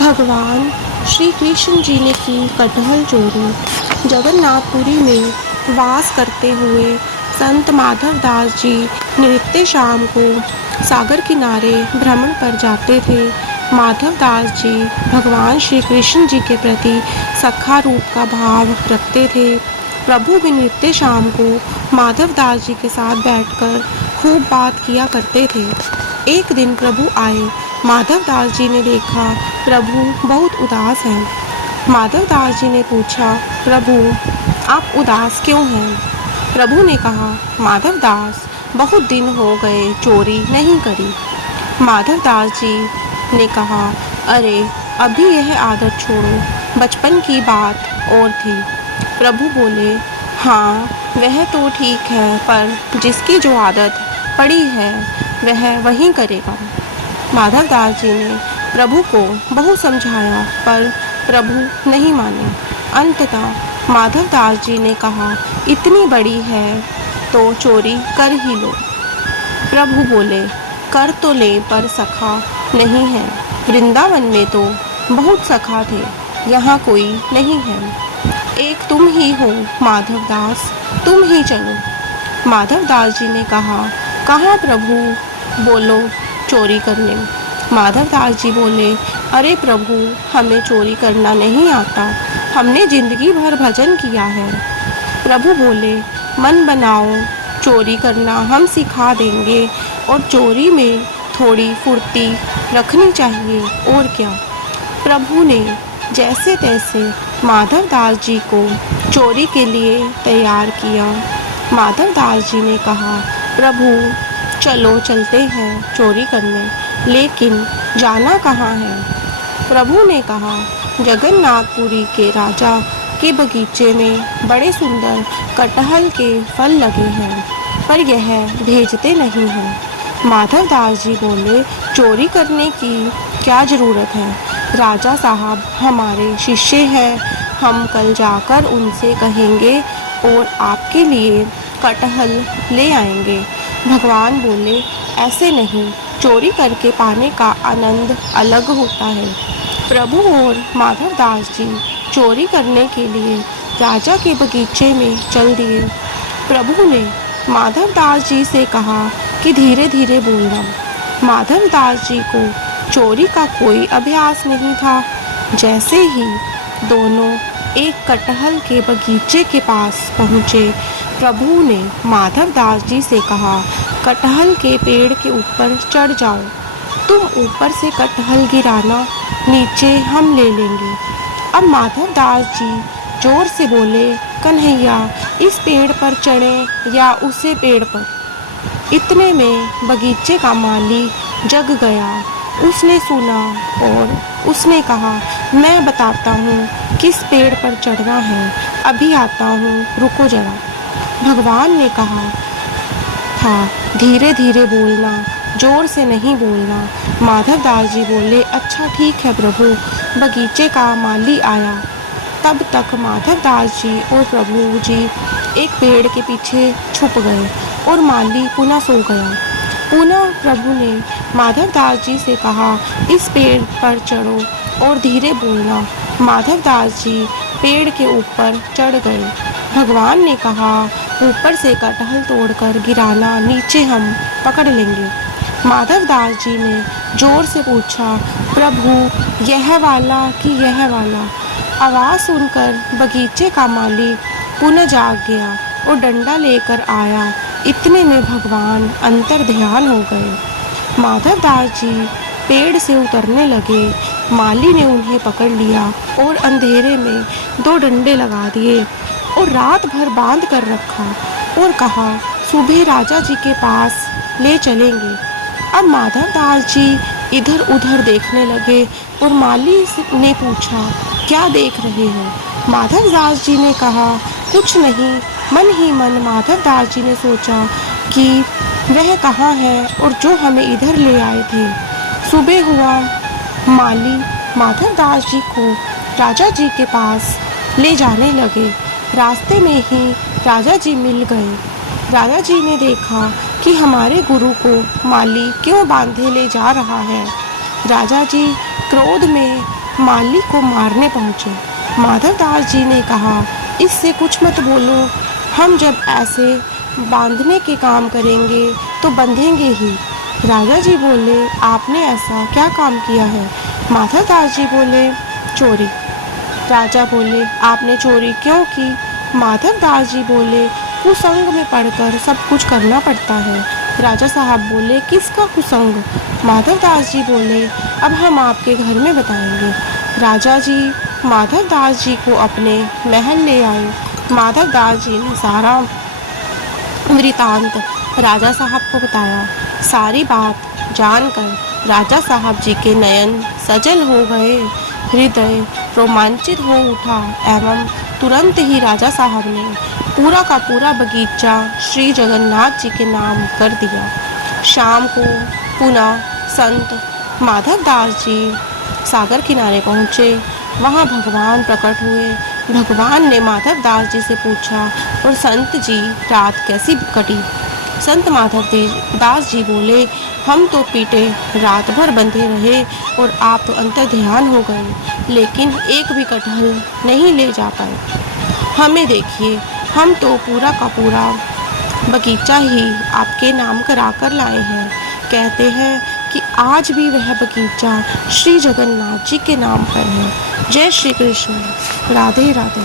भगवान श्री कृष्ण जी ने की कटहल चोरी। जगन्नाथपुरी में वास करते हुए संत माधव दास जी नित्य शाम को सागर किनारे भ्रमण पर जाते थे। माधव दास जी भगवान श्री कृष्ण जी के प्रति सखा रूप का भाव रखते थे। प्रभु भी नित्य शाम को माधव दास जी के साथ बैठकर खूब बात किया करते थे। एक दिन प्रभु आए। माधव दास जी ने देखा प्रभु बहुत उदास हैं। माधव दास जी ने पूछा, प्रभु आप उदास क्यों हैं? प्रभु ने कहा, माधव दास बहुत दिन हो गए चोरी नहीं करी। माधव दास जी ने कहा, अरे अभी यह आदत छोड़ो, बचपन की बात और थी। प्रभु बोले, हाँ वह तो ठीक है, पर जिसकी जो आदत पड़ी है वह वही करेगा। माधव दास जी ने प्रभु को बहुत समझाया, पर प्रभु नहीं माने। अंततः माधव दास जी ने कहा, इतनी बड़ी है तो चोरी कर ही लो। प्रभु बोले, कर तो ले पर सखा नहीं है। वृंदावन में तो बहुत सखा थे, यहाँ कोई नहीं है। एक तुम ही हो माधव दास, तुम ही चलो। माधव दास जी ने कहा, कहाँ प्रभु, बोलो चोरी करने। माधव दास जी बोले, अरे प्रभु हमें चोरी करना नहीं आता, हमने जिंदगी भर भजन किया है। प्रभु बोले, मन बनाओ, चोरी करना हम सिखा देंगे, और चोरी में थोड़ी फुर्ती रखनी चाहिए और क्या। प्रभु ने जैसे तैसे माधव दास जी को चोरी के लिए तैयार किया। माधव दास जी ने कहा, प्रभु चलो चलते हैं चोरी करने, लेकिन जाना कहाँ है? प्रभु ने कहा, जगन्नाथपुरी के राजा के बगीचे में बड़े सुंदर कटहल के फल लगे हैं, पर यह भेजते नहीं हैं। माधव दास जी बोले, चोरी करने की क्या ज़रूरत है? राजा साहब हमारे शिष्य हैं, हम कल जाकर उनसे कहेंगे और आपके लिए कटहल ले आएंगे। भगवान बोले, ऐसे नहीं, चोरी करके पाने का आनंद अलग होता है। प्रभु और माधव दास जी चोरी करने के लिए राजा के बगीचे में चल दिए। प्रभु ने माधव दास जी से कहा कि धीरे धीरे बोलना। माधव दास जी को चोरी का कोई अभ्यास नहीं था। जैसे ही दोनों एक कटहल के बगीचे के पास पहुँचे, प्रभु ने माधव दास जी से कहा, कटहल के पेड़ के ऊपर चढ़ जाओ, तुम ऊपर से कटहल गिराना, नीचे हम ले लेंगे। अब माधव दास जी जोर से बोले, कन्हैया इस पेड़ पर चढ़े या उसे पेड़ पर। इतने में बगीचे का माली जग गया। उसने सुना और उसने कहा, मैं बताता हूँ किस पेड़ पर चढ़ना है, अभी आता हूँ, रुको जरा। भगवान ने कहा था, धीरे धीरे बोलना, जोर से नहीं बोलना। माधव दास जी बोले, अच्छा ठीक है प्रभु। बगीचे का माली आया। तब तक माधव दास जी और प्रभु जी एक पेड़ के पीछे छुप गए और माली पुनः सो गया। पुनः प्रभु ने माधव दास जी से कहा, इस पेड़ पर चढ़ो और धीरे बोलना। माधव दास जी पेड़ के ऊपर चढ़ गए। भगवान ने कहा, ऊपर से कटहल तोड़कर गिराना, नीचे हम पकड़ लेंगे। माधव दास जी ने जोर से पूछा, प्रभु यह वाला कि यह वाला? आवाज़ सुनकर बगीचे का माली पुनः जाग गया और डंडा लेकर आया। इतने में भगवान अंतर ध्यान हो गए। माधव दास जी पेड़ से उतरने लगे। माली ने उन्हें पकड़ लिया और अंधेरे में दो डंडे लगा दिए और रात भर बांध कर रखा और कहा, सुबह राजा जी के पास ले चलेंगे। अब माधव दास जी इधर उधर देखने लगे और माली ने पूछा, क्या देख रहे हो? माधव दास जी ने कहा, कुछ नहीं। मन ही मन माधव दास जी ने सोचा कि वह कहाँ है और जो हमें इधर ले आए थे। सुबह हुआ। माली माधव दास जी को राजा जी के पास ले जाने लगे। रास्ते में ही राजा जी मिल गए। राजा जी ने देखा कि हमारे गुरु को माली क्यों बांधे ले जा रहा है। राजा जी क्रोध में माली को मारने पहुंचे। माधवदास जी ने कहा, इससे कुछ मत बोलो, हम जब ऐसे बांधने के काम करेंगे तो बंधेंगे ही। राजा जी बोले, आपने ऐसा क्या काम किया है? माधवदास जी बोले, चोरी। राजा बोले, आपने चोरी क्यों की? माधवदास जी बोले, कुसंग में पड़कर सब कुछ करना पड़ता है। राजा साहब बोले, किसका कुसंग? माधवदास जी बोले, अब हम आपके घर में बताएंगे। राजा जी माधवदास जी को अपने महल ले आए। माधवदास जी ने सारा वृतांत राजा साहब को बताया। सारी बात जानकर राजा साहब जी के नयन सजल हो गए, हृदय रोमांचित हो उठा एवं तुरंत ही राजा साहब ने पूरा का पूरा बगीचा श्री जगन्नाथ जी के नाम कर दिया। शाम को पुनः संत माधवदास जी सागर किनारे पहुँचे। वहाँ भगवान प्रकट हुए। भगवान ने माधवदास जी से पूछा, और संत जी रात कैसी कटी? संत माधवदास जी बोले, हम तो पीटे रात भर बंधे रहे और आप तो अंतर्ध्यान हो गए, लेकिन एक भी कटहल नहीं ले जा पाए। हमें देखिए, हम तो पूरा का पूरा बगीचा ही आपके नाम करा कर लाए हैं। कहते हैं कि आज भी वह बगीचा श्री जगन्नाथ जी के नाम पर है। जय श्री कृष्ण। राधे राधे।